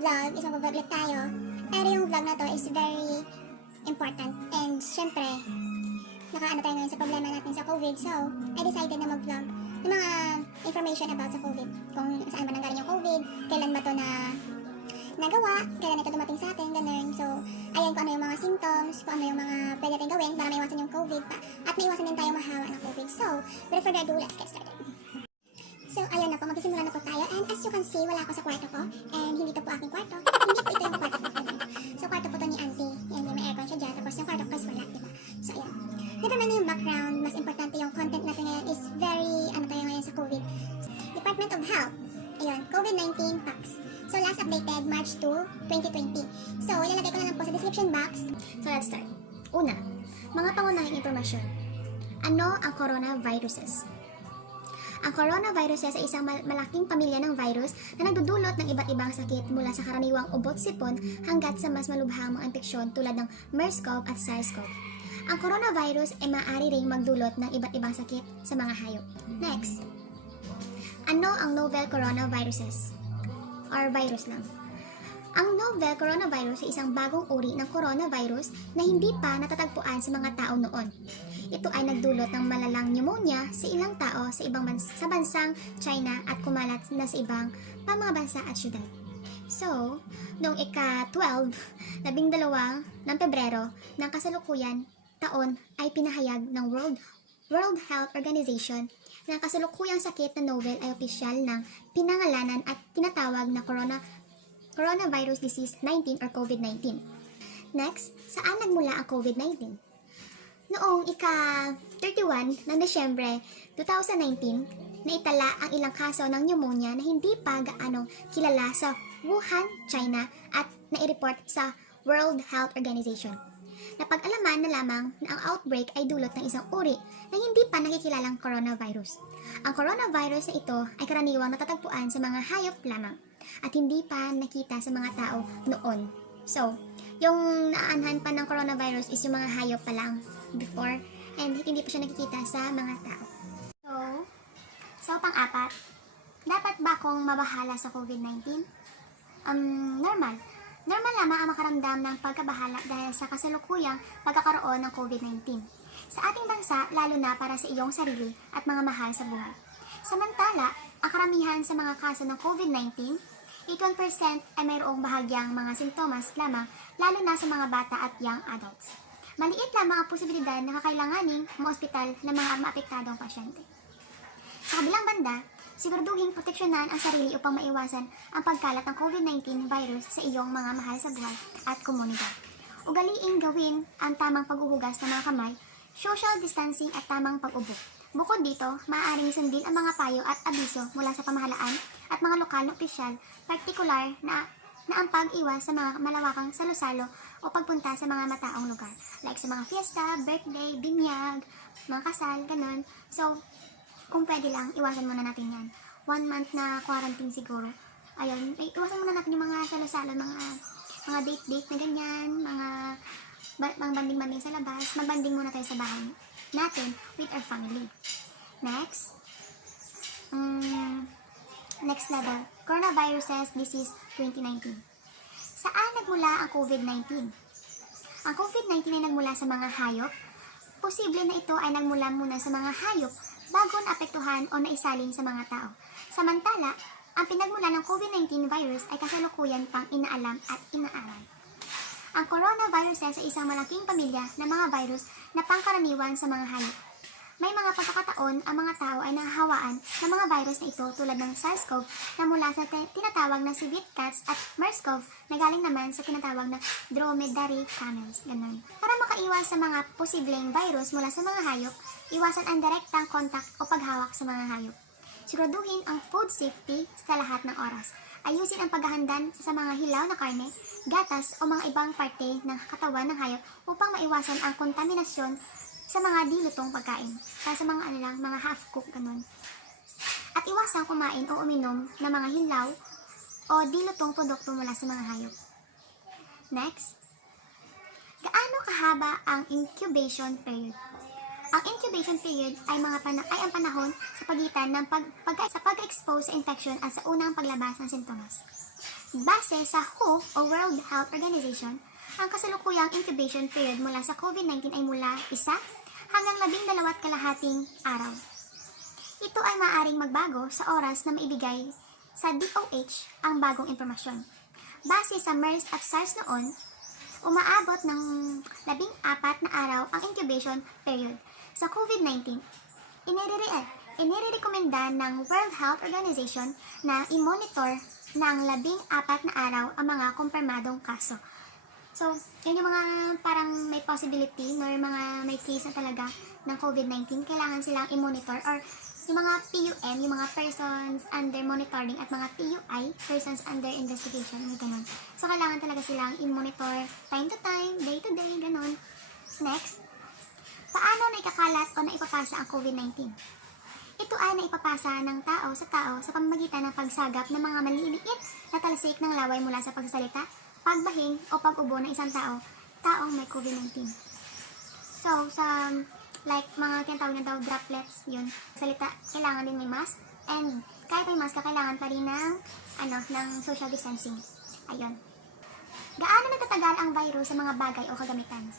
vlog is mag-vlog ulit tayo. Pero yung vlog na to is very important. And syempre, nakaano tayo ngayon sa problema natin sa COVID. So, I decided na mag-vlog ng mga information about sa COVID. Kung saan ba nanggaling yung COVID, kailan ba to na nagawa, kailan ito dumating sa atin, ganun. So, ayan kung ano yung mga symptoms, kung ano yung mga pwede natin gawin para maiwasan yung COVID pa. At maiwasan din tayo mahawa ng COVID. So, without further ado, let's get started. So, ayun na po, magsisimula na po tayo. And as you can see, wala ako sa kwarto ko. And hindi to po aking kwarto. Hindi po ito yung kwarto ko. So, kwarto po to ni auntie. Yan, may aircon siya dyan. Tapos yung kwarto ko is wala, diba? So, ayun. Never mind na yung background. Mas importante yung content natin ngayon is very, ano tayo ngayon sa COVID. Department of Health. Ayun, COVID-19 facts. So, last updated March 2, 2020. So, ilalagay ko na lang po sa description box. So, let's start. Una, mga pangunahing impormasyon. Ano ang coronaviruses? Ang coronaviruses ay isang malaking pamilya ng virus na nagdudulot ng iba't ibang sakit mula sa karaniwang ubot-sipon hanggat sa mas malubhang mga impeksyon tulad ng MERS-CoV at SARS-CoV. Ang coronavirus ay maaari ring magdulot ng iba't ibang sakit sa mga hayop. Next, ano ang novel coronaviruses? Or virus lang. Ang novel coronavirus ay isang bagong uri ng coronavirus na hindi pa natatagpuan sa mga tao noon. Ito ay nagdulot ng malalang pneumonia sa ilang tao sa bansang China at kumalat na sa ibang mga bansa at syudad. So, noong ika-12, 12 ng Pebrero ng kasalukuyan taon ay pinahayag ng World Health Organization na ang kasalukuyang sakit na novel ay opisyal ng pinangalanan at tinatawag na coronavirus disease 19 or COVID-19. Next, saan nagmula ang COVID-19? Noong ika-31 ng Desyembre 2019, naitala ang ilang kaso ng pneumonia na hindi pa gaanong kilala sa Wuhan, China at nai-report sa World Health Organization. Napag-alaman na lamang na ang outbreak ay dulot ng isang uri na hindi pa nakikilalang coronavirus. Ang coronavirus na ito ay karaniwang natatagpuan sa mga hayop lamang at hindi pa nakita sa mga tao noon. So, yung naanhan pa ng coronavirus is yung mga hayop pa lang before and hindi pa siya nakikita sa mga tao. So pang-apat, dapat ba akong mabahala sa COVID-19? Normal. Normal lamang ang makaramdam ng pagkabahala dahil sa kasalukuyang pagkakaroon ng COVID-19. Sa ating bansa, lalo na para sa iyong sarili at mga mahal sa buhay. Samantala, ang karamihan sa mga kaso ng COVID-19, 81% ay mayroong bahagyang mga sintomas lamang, lalo na sa mga bata at young adults. Maliit lamang ang posibilidad na kakailanganing maospital ng mga maapektadong pasyente. Sa kabilang banda, siguraduhin proteksyonan ang sarili upang maiwasan ang pagkalat ng COVID-19 virus sa iyong mga mahal sa buhay at komunidad. Ugaliing gawin ang tamang paghuhugas ng mga kamay, social distancing at tamang pag-ubo. Bukod dito, maaaring sundin ang mga payo at abiso mula sa pamahalaan at mga lokal na opisyal, partikular na ang pag-iwas sa mga malawakang salo-salo o pagpunta sa mga mataong lugar. Like sa mga fiesta, birthday, binyag, mga kasal, ganun. So, kung pwede lang, iwasan muna natin yan. 1 month na quarantine siguro. Ayun, iwasan muna natin yung mga salo-salo, mga date-date na ganyan, mga banding-banding sa labas. Magbanding muna tayo sa bahay natin with our family. Next, next level, Coronaviruses Disease 2019. Saan nagmula ang COVID-19? Ang COVID-19 ay nagmula sa mga hayop. Posible na ito ay nagmula muna sa mga hayop bago naapektuhan o naisalin sa mga tao. Samantala, ang pinagmula ng COVID-19 virus ay kasalukuyan pang inaalam at inaaral. Ang coronaviruses ay isang malaking pamilya ng mga virus na pangkaraniwan sa mga hayop. May mga pagkakataon ang mga tao ay nahahawaan ng mga virus na ito tulad ng SARS-CoV na mula sa tinatawag na civet cats at MERS-CoV na galing naman sa tinatawag na dromedary camels. Ganun. Para makaiwas sa mga posibleng virus mula sa mga hayop, iwasan ang direktang kontak o paghawak sa mga hayop. Siguraduhin ang food safety sa lahat ng oras. Ayusin ang paghahandan sa mga hilaw na karne, gatas o mga ibang parte ng katawan ng hayop upang maiwasan ang kontaminasyon sa mga dilutong pagkain. Para sa mga mga half-cook, ganun. At iwasang kumain o uminom ng mga hilaw o dilutong produkto mula sa mga hayop. Next, gaano kahaba ang incubation period? Ang incubation period ay ang panahon sa pagitan ng pag-expose sa infection at sa unang paglabas ng sintomas. Base sa WHO o World Health Organization, ang kasalukuyang incubation period mula sa COVID-19 ay mula 1 hanggang 12.5 araw. Ito ay maaaring magbago sa oras na maibigay sa DOH ang bagong impormasyon. Base sa MERS at SARS noon, umaabot ng 14 na araw ang incubation period. Sa COVID-19, inirekomenda ng World Health Organization na i-monitor ng 14 na araw ang mga kumpirmadong kaso. So, yun yung mga parang may possibility or mga may case na talaga ng COVID-19, kailangan silang i-monitor, or yung mga PUM, yung mga persons under monitoring, at mga PUI, persons under investigation, yung ganun. So, kailangan talaga silang i-monitor time to time, day to day, ganun. Next, paano naikakalat o naipapasa ang COVID-19? Ito ay naipapasa ng tao sa pamamagitan ng pagsagap ng mga maliliit na talsik ng laway mula sa pagsasalita, pagbahing o pag-ubo ng isang taong may COVID-19. So, sa like mga tinatawag na daw droplets, yun, salita, kailangan din may mask, and kahit may mask, kailangan pa rin ng social distancing. Ayun. Gaano nagtatagal ang virus sa mga bagay o kagamitan?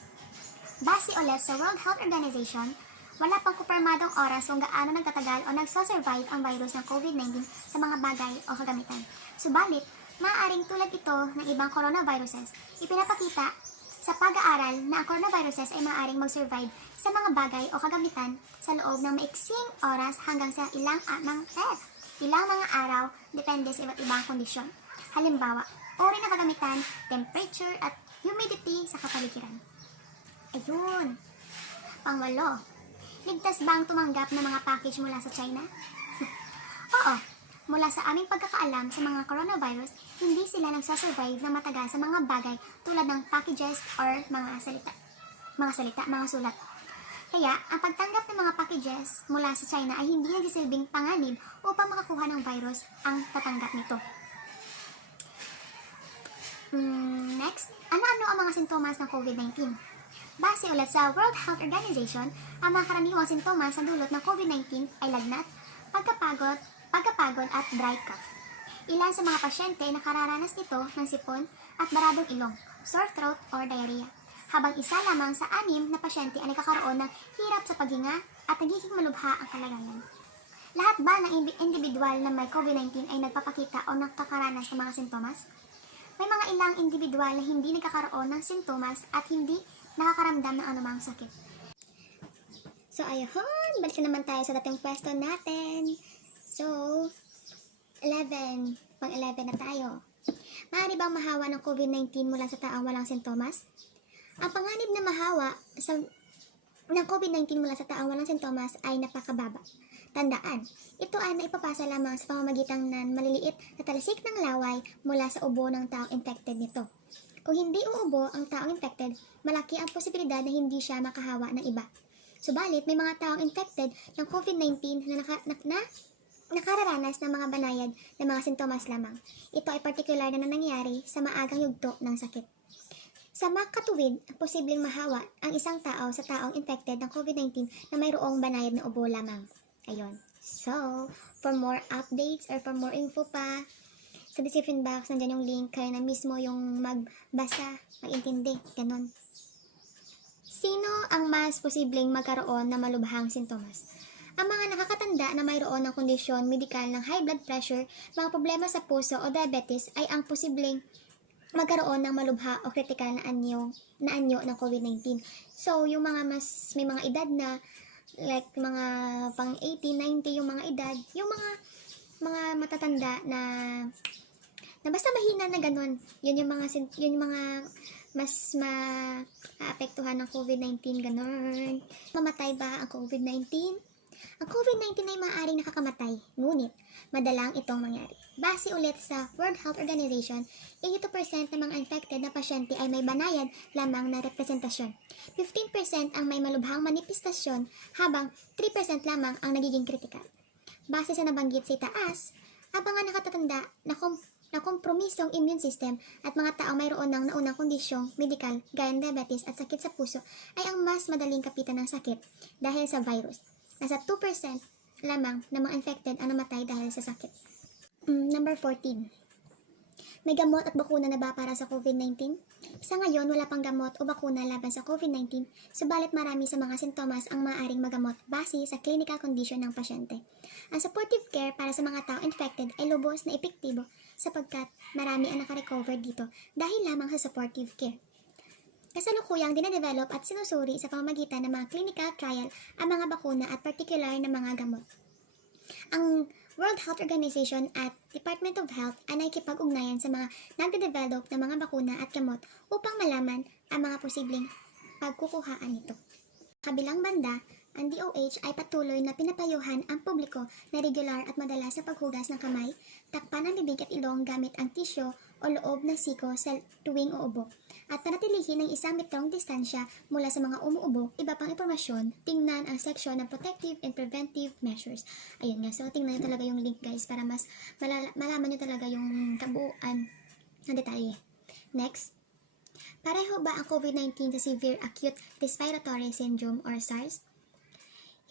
Base ulit sa World Health Organization, wala pang kumpirmadong oras kung gaano nagtatagal o nagsosurvive ang virus ng COVID-19 sa mga bagay o kagamitan. Subalit, maaaring tulad ito ng ibang coronaviruses, ipinapakita sa pag-aaral na ang coronaviruses ay maaaring mag-survive sa mga bagay o kagamitan sa loob ng maiksing oras hanggang sa ilang mga araw, depende sa iba't ibang kondisyon. Halimbawa, uri ng kagamitan, temperature at humidity sa kapaligiran. Ayun. Pangwalo, ligtas ba ang tumanggap ng mga package mula sa China? Oo. Mula sa aming pagkakaalam sa mga coronavirus, hindi sila nagsasurvive na matagal sa mga bagay tulad ng packages or mga sulat. Kaya, ang pagtanggap ng mga packages mula sa China ay hindi nagsisilbing panganib upang makakuha ng virus ang tatanggap nito. Next, ano-ano ang mga sintomas ng COVID-19? Base ulit sa World Health Organization, ang mga karaniwang sintomas sa dulot ng COVID-19 ay lagnat, pagkapagod at dry cough. Ilan sa mga pasyente nakararanas nito ng sipon at baradong ilong, sore throat or diarrhea, habang isa lamang sa 6 na pasyente ay nakakaroon ng hirap sa paghinga at nagiging malubha ang kalagayan. Lahat ba ng individual na may COVID-19 ay nagpapakita o nakakaranas ng mga sintomas? May mga ilang individual na hindi nagkakaroon ng sintomas at hindi nakakaramdam ng anumang sakit. So ayun, balik naman tayo sa dating pwesto natin. So, pang-11 na tayo. Maaari bang mahawa ng COVID-19 mula sa taong walang sintomas? Ang panganib na mahawa ng COVID-19 mula sa taong walang sintomas ay napakababa. Tandaan, ito ay naipapasa lamang sa pamamagitan ng maliliit na talsik ng laway mula sa ubo ng taong infected nito. Kung hindi uubo ang taong infected, malaki ang posibilidad na hindi siya makahawa ng iba. Subalit, may mga taong infected ng COVID-19 na nakararanas ng mga banayad ng mga sintomas lamang. Ito ay partikular na nangyayari sa maagang yugto ng sakit. Sa makatuwid, posibleng mahawa ang isang tao sa taong infected ng COVID-19 na mayroong banayad na ubo lamang. Ayun. So, for more updates or for more info pa, sa description box, nandyan yung link, kaya na mismo yung magbasa, mag-intindi, ganun. Sino ang mas posibleng magkaroon ng malubhang sintomas? Ang mga nakakatanda na mayroon ng kondisyon medikal ng high blood pressure, mga problema sa puso o diabetes ay ang posibleng magkaroon ng malubha o kritikal na anyo ng COVID-19. So, yung mga may mga edad na, like mga pang 80, 90 yung mga edad, yung mga matatanda na basta mahina na ganun, yun yung mga mas maapektuhan ng COVID-19, ganun. Mamatay ba ang COVID-19? Ang COVID-19 ay maaaring nakakamatay, ngunit madalang itong mangyari. Base ulit sa World Health Organization, 82% ng mga infected na pasyente ay may banayad lamang na representasyon. 15% ang may malubhang manifestasyon, habang 3% lamang ang nagiging kritikal. Base sa nabanggit sa itaas, ang mga nakatatanda na na kompromisong immune system at mga taong mayroon ng naunang kondisyong medikal gaya ng diabetes at sakit sa puso ay ang mas madaling kapitan ng sakit dahil sa virus. Nasa 2% lamang ng mga infected ang namatay dahil sa sakit. Number 14. May gamot at bakuna na ba para sa COVID-19? Sa ngayon, wala pang gamot o bakuna laban sa COVID-19, subalit marami sa mga sintomas ang maaaring magamot base sa clinical condition ng pasyente. Ang supportive care para sa mga tao infected ay lubos na epektibo sapagkat marami ang nakarecover dito dahil lamang sa supportive care. Kasalukuyang dinadevelop at sinusuri sa pamamagitan ng mga clinical trial ang mga bakuna at particular na mga gamot. Ang World Health Organization at Department of Health ay nakikipag-ugnayan sa mga nagde-develop ng mga bakuna at gamot upang malaman ang mga posibleng pagkukuhaan nito. Kabilang banda, ang DOH ay patuloy na pinapayuhan ang publiko na regular at madalas na paghugas ng kamay, takpan ang bibig at ilong gamit ang tisyo o loob ng siko sa tuwing uubo, at panatilihin ng 1 metrong distansya mula sa mga umuubo. Iba pang impormasyon, tingnan ang seksyon ng protective and preventive measures. Ayun nga, so tingnan nyo talaga yung link guys para mas malaman nyo talaga yung kabuuan ng detalye. Next, pareho ba ang COVID-19 sa Severe Acute Respiratory Syndrome or SARS?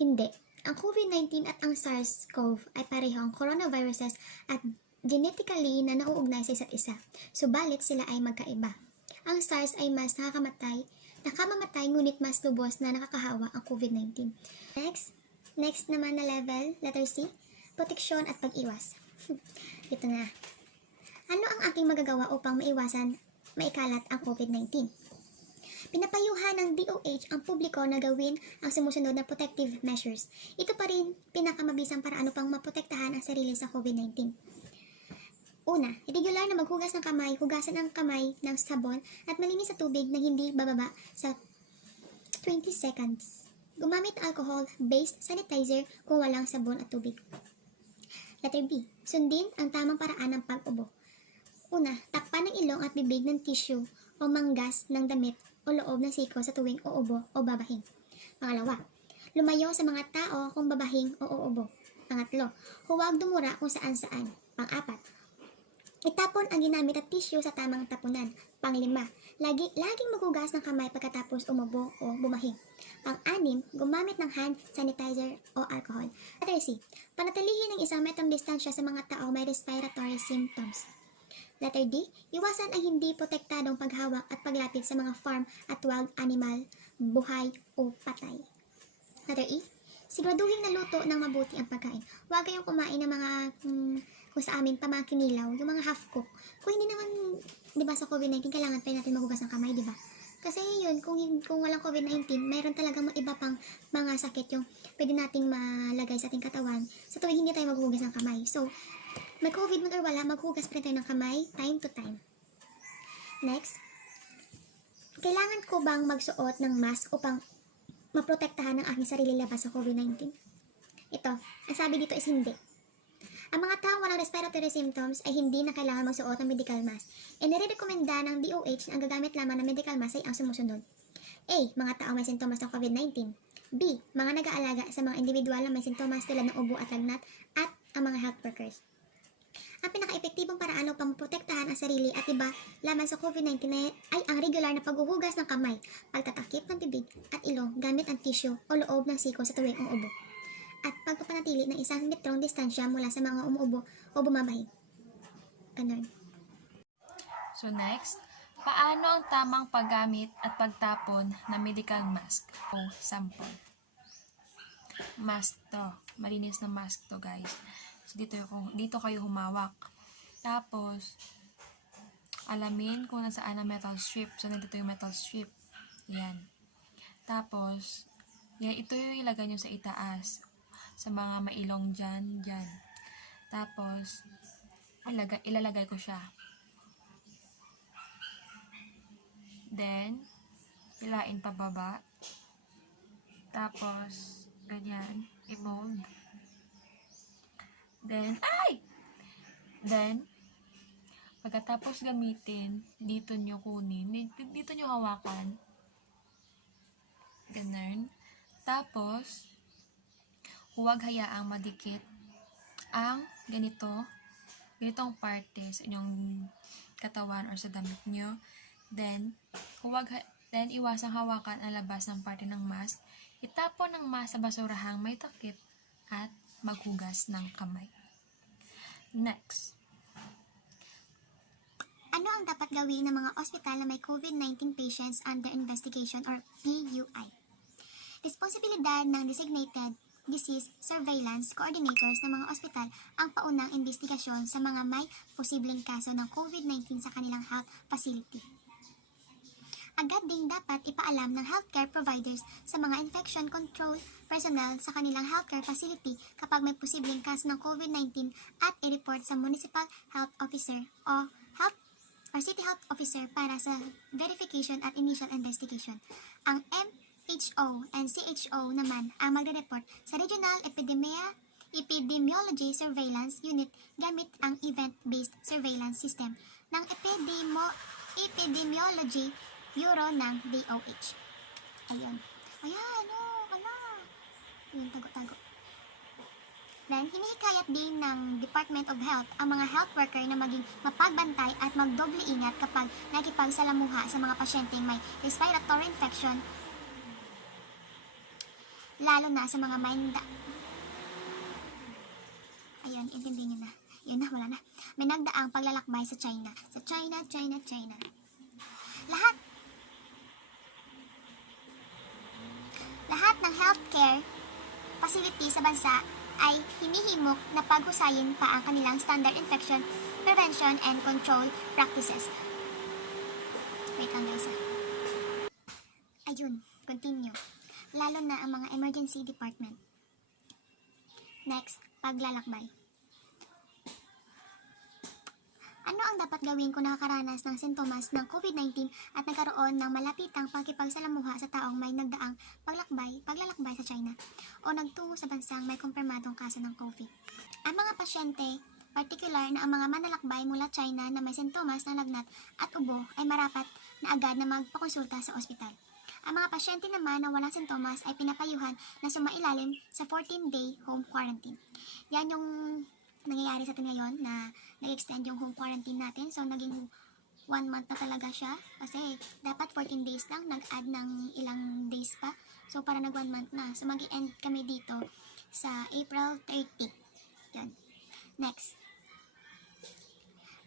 Hindi. Ang COVID-19 at ang SARS-CoV ay parehong coronaviruses at genetically na nauugnay sa isa't isa. Subalit sila ay magkaiba. Ang SARS ay mas nakamamatay ngunit mas lubos na nakakahawa ang COVID-19. Next naman na level, letter C, proteksyon at pag-iwas. Ito na. Ano ang aking magagawa upang maikalat ang COVID-19? Pinapayuhan ng DOH ang publiko na gawin ang sumusunod na protective measures. Ito pa rin pinakamabisang paraan upang maprotektahan ang sarili sa COVID-19. Una, regular na maghugas ng kamay, hugasan ang kamay ng sabon at malinis sa tubig na hindi bababa sa 20 seconds. Gumamit alcohol-based sanitizer kung walang sabon at tubig. Letter B, sundin ang tamang paraan ng pag-ubo. Una, takpan ng ilong at bibig ng tissue o manggas ng damit o loob ng siko sa tuwing uubo o babahing. Pangalawa, lumayo sa mga tao kung babahing o uubo. Pangatlo, huwag dumura kung saan-saan. Pang-apat, itapon ang ginamit at tissue sa tamang tapunan. Pang-lima, laging maghugas ng kamay pagkatapos umubo o bumahing. Pang-anim, gumamit ng hand sanitizer o alcohol. Letter C, panatilihin ng 1 metrong distansya sa mga tao may respiratory symptoms. Letter D, iwasan ang hindi protektadong paghawak at paglapit sa mga farm at wild animal, buhay o patay. Letter E, siguraduhin na luto ng mabuti ang pagkain. Huwag kayong kumain ng mga, kung sa amin pa mga kinilaw, yung mga half-cook. Kung hindi naman, di ba sa COVID-19, kailangan pa natin maghugas ng kamay, di ba? Kasi yun, kung walang COVID-19, mayroon talagang iba pang mga sakit yung pwede nating malagay sa ating katawan sa tuwing hindi tayo maghugas ng kamay. So, may COVID man or wala, maghugas pa rin tayo ng kamay time to time. Next, kailangan ko bang magsuot ng mask upang maprotektahan ang aking sarili laban sa COVID-19? Ito, ang sabi dito is hindi. Ang mga taong walang respiratory symptoms ay hindi na kailangan magsuot ng medical mask. E nire-rekomenda ng DOH na ang gagamit lamang ng medical mask ay ang sumusunod. A. Mga taong may sintomas ng COVID-19. B. Mga nag-aalaga sa mga individual na may sintomas tulad ng ubo at lagnat at ang mga health workers. Ang pinaka-epektibong paraan upang protektahan ang sarili at iba laban sa COVID-19 ay ang regular na paghuhugas ng kamay, pagtatakip ng bibig at ilong gamit ang tissue o loob ng siko sa tuwing uubo, at pagpapanatili ng 1 metrong distansya mula sa mga umuubo o bumabahing. Ganun. So next, paano ang tamang paggamit at pagtapon ng medical mask o sample? Mask to. Malinis na mask to guys. So, dito kayo humawak. Tapos, alamin kung nasaan ang metal strip. So, nandito yung metal strip. Yan. Tapos, ito yung ilagay nyo sa itaas. Sa mga mailong dyan. Tapos, ilalagay ko siya. Then, hilain pababa. Tapos, ganyan. I-mold. Then, pagkatapos gamitin, dito nyo kunin, dito nyo hawakan. Ganun. Tapos, huwag hayaang madikit ang ganito ganitong parte sa inyong katawan or sa damit nyo. Then iwasang hawakan ang labas ng parte ng mask. Itapon ng mask sa basurahang may takip at maghugas ng kamay. Next. Ano ang dapat gawin ng mga ospital na may COVID-19 patients under investigation or PUI? Responsibilidad ng Designated Disease Surveillance Coordinators ng mga ospital ang paunang investigasyon sa mga may posibleng kaso ng COVID-19 sa kanilang health facility. Agad ding dapat ipaalam ng healthcare providers sa mga infection control personnel sa kanilang healthcare facility kapag may posibleng kaso ng COVID-19 at i-report sa Municipal Health Officer o City Health Officer para sa verification at initial investigation. Ang MHO and CHO naman ang magre-report sa Regional Epidemiology Surveillance Unit gamit ang Event-Based Surveillance System ng Epidemiology Bureau ng DOH. Ayun. Ayan, Yun, tago. Then, hinihikayat din ng Department of Health ang mga health worker na maging mapagbantay at magdoble ingat kapag nakipagsalamuha sa mga pasyenteng may respiratory infection, lalo na sa mga Ayun, intindihin nyo na. Yun na, wala na. May nagdaang paglalakbay sa China. Sa China. Lahat ng healthcare facility sa bansa ay hinihimok na paghusayin pa ang kanilang standard infection prevention and control practices. Wait lang guys. Ayun, continue. Lalo na ang mga emergency department. Next, paglalakbay. Ano ang dapat gawin kung nakakaranas ng sintomas ng COVID-19 at nagkaroon ng malapitang pakipagsalamuha sa taong may nagdaang paglalakbay sa China o nagtungo sa bansang may kumpirmadong kaso ng COVID? Ang mga pasyente, particular na ang mga manlalakbay mula China na may sintomas ng lagnat at ubo ay marapat na agad na magpakonsulta sa ospital. Ang mga pasyente naman na walang sintomas ay pinapayuhan na sumailalim sa 14-day home quarantine. Yan yung nangyayari sa atin ngayon na nag-extend yung home quarantine natin. So, naging 1 month na talaga siya. Kasi, dapat 14 days lang. Nag-add ng ilang days pa. So, para nag 1 month na. So, mag-end kami dito sa April 30. Yan. Next.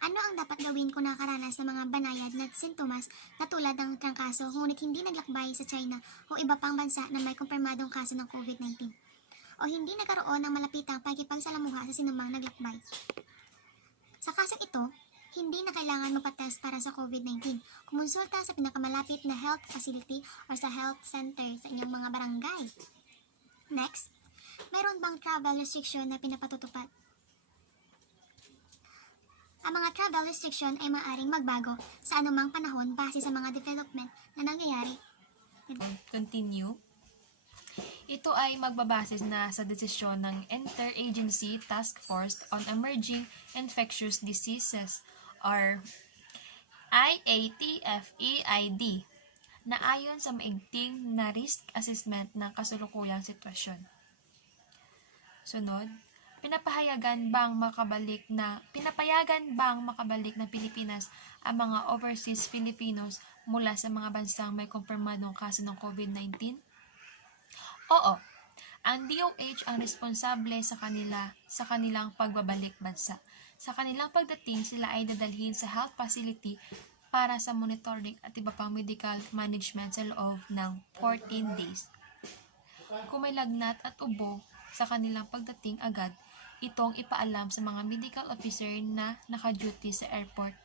Ano ang dapat gawin kung nakaranas ng mga banayad na sintomas na tulad ng trangkaso ngunit hindi naglakbay sa China o iba pang bansa na may kumpirmadong kaso ng COVID-19? O hindi nagkaroon ng malapitang pakipagsalamuha sa sinumang naglakbay. Sa kasong ito, hindi na kailangan magpa-test para sa COVID-19. Kumonsulta sa pinakamalapit na health facility o sa health center sa inyong mga barangay. Next, mayroon bang travel restriction na pinapatutupad? Ang mga travel restriction ay maaaring magbago sa anumang panahon base sa mga development na nangyayari. Continue. Ito ay magbabase na sa desisyon ng Interagency Task Force on Emerging Infectious Diseases or IATF-EID na ayon sa maigting na risk assessment ng kasulukuyang sitwasyon. Sunod, pinapayagan bang makabalik ng Pilipinas ang mga overseas Filipinos mula sa mga bansang may kumpirmadong kaso ng COVID-19? Oo, ang DOH ang responsable sa kanilang pagbabalik bansa. Sa kanilang pagdating, sila ay dadalhin sa health facility para sa monitoring at iba pang medical management sa loob ng 14 days. Kung may lagnat at ubo sa kanilang pagdating agad, itong ipaalam sa mga medical officer na naka-duty sa airport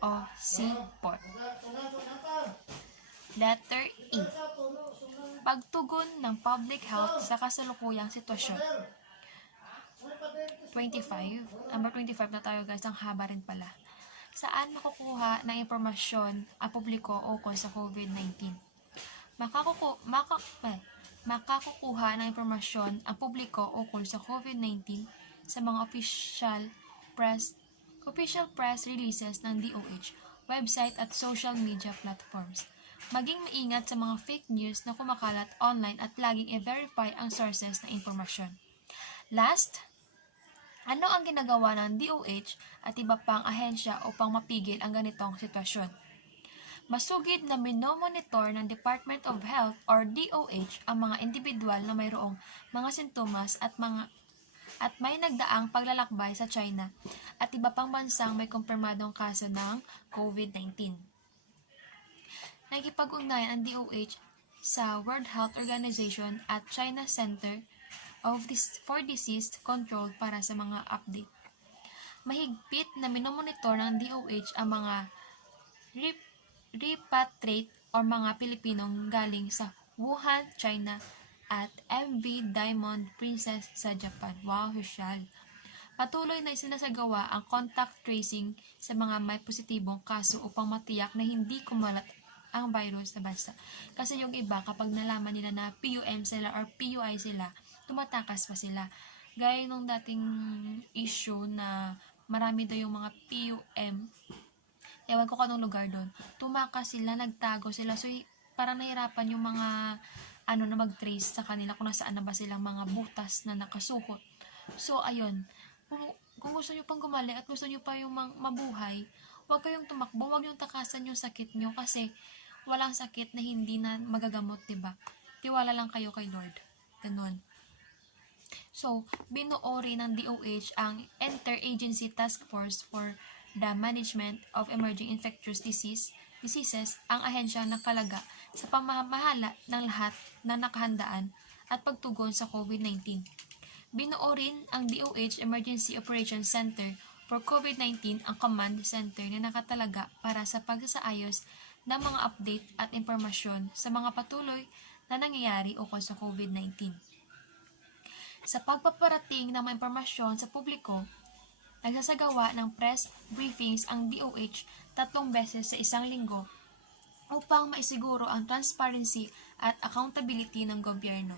o seaport. Letter E. Pagtugon ng public health sa kasalukuyang sitwasyon. Number 25 na tayo guys, ang haba rin pala. Saan makukuha ng impormasyon ang publiko ukol sa COVID-19? Makakukuha ng impormasyon ang publiko ukol sa COVID-19 sa mga official press releases ng DOH, website at social media platforms. Maging maingat sa mga fake news na kumakalat online at laging i-verify ang sources ng impormasyon. Last, Ano ang ginagawa ng DOH at iba pang ahensya upang mapigil ang ganitong sitwasyon? Masugid na minomonitor ng Department of Health or DOH ang mga individual na mayroong mga sintomas at may nagdaang paglalakbay sa China at iba pang bansang may kumpirmadong kaso ng COVID-19. Nakikipag-ugnayan ang DOH sa World Health Organization at China Center for Disease Control para sa mga update. Mahigpit na minomonitor ng DOH ang mga repatriate o mga Pilipinong galing sa Wuhan, China at MV Diamond Princess sa Japan. Wow, social! Patuloy na isinasagawa ang contact tracing sa mga may positibong kaso upang matiyak na hindi kumalat ang virus sa bansa. Kasi yung iba, kapag nalaman nila na PUM sila or PUI sila, tumatakas pa sila. Gaya nung dating issue na marami daw yung mga PUM, ewan ko kanong lugar doon, tumakas sila, nagtago sila, so parang nahirapan yung mga na mag-trace sa kanila kung nasaan na ba silang mga butas na nakasuhot. So ayun, kung gusto nyo pang gumaling at gusto nyo pa yung mabuhay, huwag kayong tumakbo, huwag yung takasan yung sakit nyo kasi walang sakit na hindi na magagamot, diba? Tiwala lang kayo kay Lord. Ganun. So, binuo rin ng DOH ang Interagency Task Force for the Management of Emerging Infectious Diseases, ang ahensya ng kalaga sa pamamahala ng lahat ng nakahandaan at pagtugon sa COVID-19. Binuo rin ang DOH Emergency Operations Center for COVID-19 ang command center na nakatalaga para sa pagsasaayos ng mga update at impormasyon sa mga patuloy na nangyayari ukol sa COVID-19. Sa pagpaparating ng mga impormasyon sa publiko, nagsasagawa ng press briefings ang DOH 3 beses sa isang linggo upang maisiguro ang transparency at accountability ng gobyerno.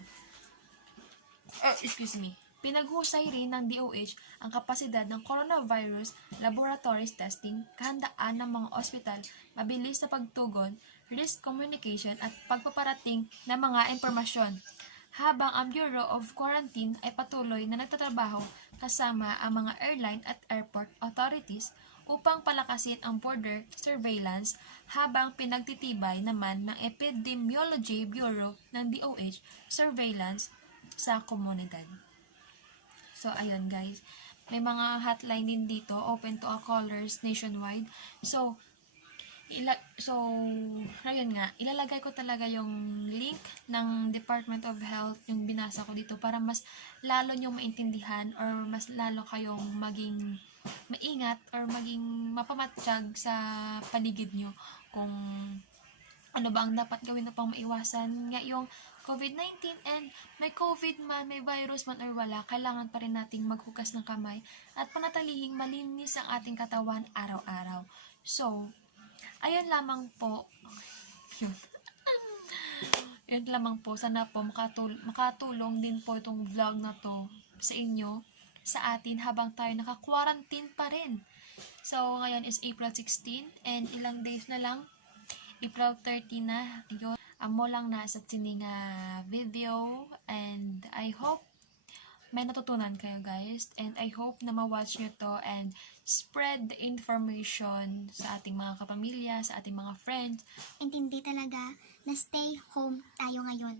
Pinaghusay rin ng DOH ang kapasidad ng coronavirus laboratories testing, kahandaan ng mga ospital, mabilis na pagtugon, risk communication at pagpaparating ng mga impormasyon. Habang ang Bureau of Quarantine ay patuloy na nagtatrabaho kasama ang mga airline at airport authorities upang palakasin ang border surveillance, habang pinagtitibay naman ng Epidemiology Bureau ng DOH surveillance sa komunidad. So, ayun guys. May mga hotline din dito, open to all callers nationwide. So, ayun nga, ilalagay ko talaga yung link ng Department of Health, yung binasa ko dito, para mas lalo nyong maintindihan or mas lalo kayong maging maingat or maging mapamatsyag sa paligid nyo kung ano ba ang dapat gawin upang maiwasan nga yung COVID-19. And may COVID man, may virus man or wala, kailangan pa rin nating maghugas ng kamay at panatilihing malinis ang ating katawan araw-araw. So, ayun lamang po. Yun lamang po. Sana po makatulong din po itong vlog na to sa inyo, sa atin, habang tayo naka-quarantine pa rin. So, ngayon is April 16 and ilang days na lang, April 30 na. Yun. Amo lang na sa sininga video, and I hope may natutunan kayo guys, and I hope na ma-watch nyo to and spread the information sa ating mga kapamilya, sa ating mga friends. Intindi talaga na stay home tayo ngayon.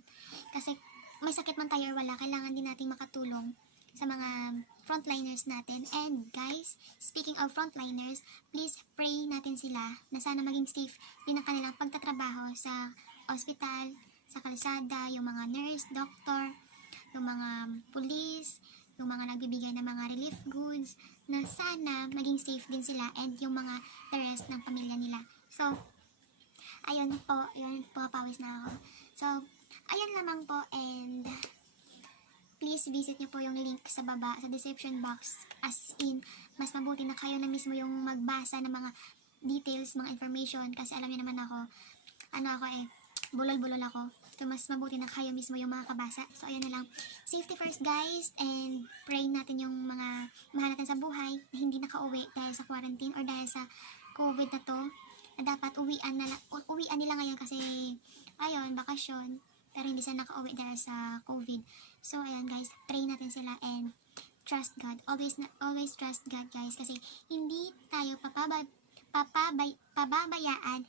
Kasi may sakit man tayo or wala, kailangan din natin makatulong sa mga frontliners natin. And guys, speaking of frontliners, please pray natin sila na sana maging safe din ang kanilang pagtatrabaho sa hospital, sa kalsada, yung mga nurse, doctor, yung mga police, yung mga nagbibigay ng mga relief goods, na sana maging safe din sila, and yung mga the rest ng pamilya nila. So, ayun po, pawis na ako. So, ayun lamang po, and please visit nyo po yung link sa baba, sa description box. As in, mas mabuti na kayo na mismo yung magbasa ng mga details, mga information, kasi alam niyo naman ako, bulol-bulol ako. So, mas mabuti na kayo mismo yung mga kabasa. So, ayun na lang. Safety first, guys. And pray natin yung mga mahal natin sa buhay na hindi nakauwi dahil sa quarantine or dahil sa COVID na to. Na dapat uwian nila ngayon kasi, ayun, bakasyon. Pero hindi sila nakauwi dahil sa COVID. So, ayun guys. Pray natin sila and trust God. Always trust God, guys, kasi hindi tayo pababayaan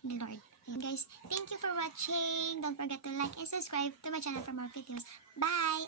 ni Lord. Ayun, guys, thank you for watching. Don't forget to like and subscribe to my channel for more videos. Bye!